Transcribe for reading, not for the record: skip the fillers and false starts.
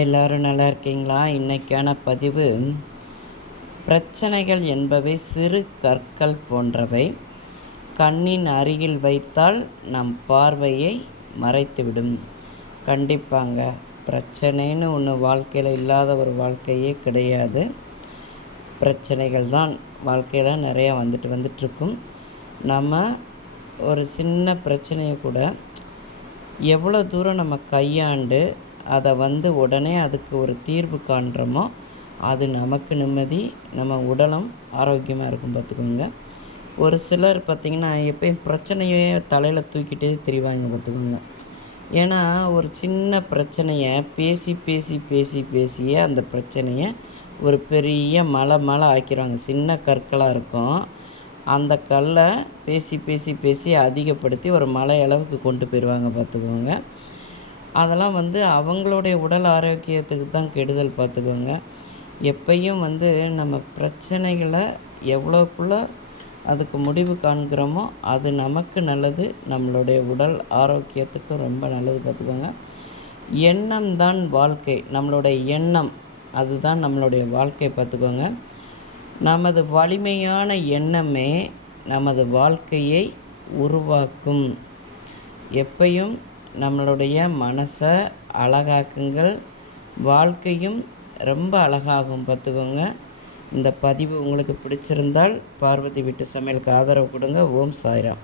எல்லோரும் நல்லா இருக்கீங்களா? இன்றைக்கான பதிவு, பிரச்சனைகள் என்பவை சிறு கற்கள் போன்றவை. கண்ணின் அருகில் வைத்தால் நம் பார்வையை மறைத்துவிடும். கண்டிப்பாங்க, பிரச்சனைன்னு ஒன்று வாழ்க்கையில் இல்லாத ஒரு வாழ்க்கையே கிடையாது. பிரச்சனைகள் தான் வாழ்க்கையில் நிறையா வந்துட்டுருக்கும். நம்ம ஒரு சின்ன பிரச்சனையை கூட எவ்வளோ தூரம் நம்ம கையாண்டு அதை உடனே அதுக்கு ஒரு தீர்வு காண்றோமோ அது நமக்கு நிம்மதி, நம்ம உடலும் ஆரோக்கியமாக இருக்கும். பார்த்துக்கோங்க. ஒரு சிலர் பார்த்திங்கன்னா எப்பயும் பிரச்சனையே தலையில் தூக்கிட்டே திரிவாங்க. பார்த்துக்கோங்க. ஏன்னா ஒரு சின்ன பிரச்சனையை பேசியே அந்த பிரச்சனையை ஒரு பெரிய மலை ஆக்கிடுவாங்க. சின்ன கற்களாக இருக்கும், அந்த கல்லை பேசி அதிகப்படுத்தி ஒரு மலை அளவுக்கு கொண்டு போயிடுவாங்க. பார்த்துக்கோங்க. அதெல்லாம் அவங்களுடைய உடல் ஆரோக்கியத்துக்கு தான் கெடுதல். பார்த்துக்கோங்க. எப்பையும் நம்ம பிரச்சனைகளை எவ்வளோக்குள்ள அதுக்கு முடிவு காண்கிறோமோ அது நமக்கு நல்லது, நம்மளுடைய உடல் ஆரோக்கியத்துக்கு ரொம்ப நல்லது. பார்த்துக்கோங்க. எண்ணம் தான் வாழ்க்கை. நம்மளுடைய எண்ணம் அதுதான் நம்மளுடைய வாழ்க்கை. பார்த்துக்கோங்க. நமது வலிமையான எண்ணமே நமது வாழ்க்கையை உருவாக்கும். எப்பையும் நம்மளுடைய மனசை அழகாக்குங்கள், வாழ்க்கையும் ரொம்ப அழகாகும். பார்த்துக்கோங்க. இந்த பதிவு உங்களுக்கு பிடிச்சிருந்தால் பார்வதி வீட்டு சமையலுக்கு ஆதரவு கொடுங்க. ஓம் சாய்ராம்.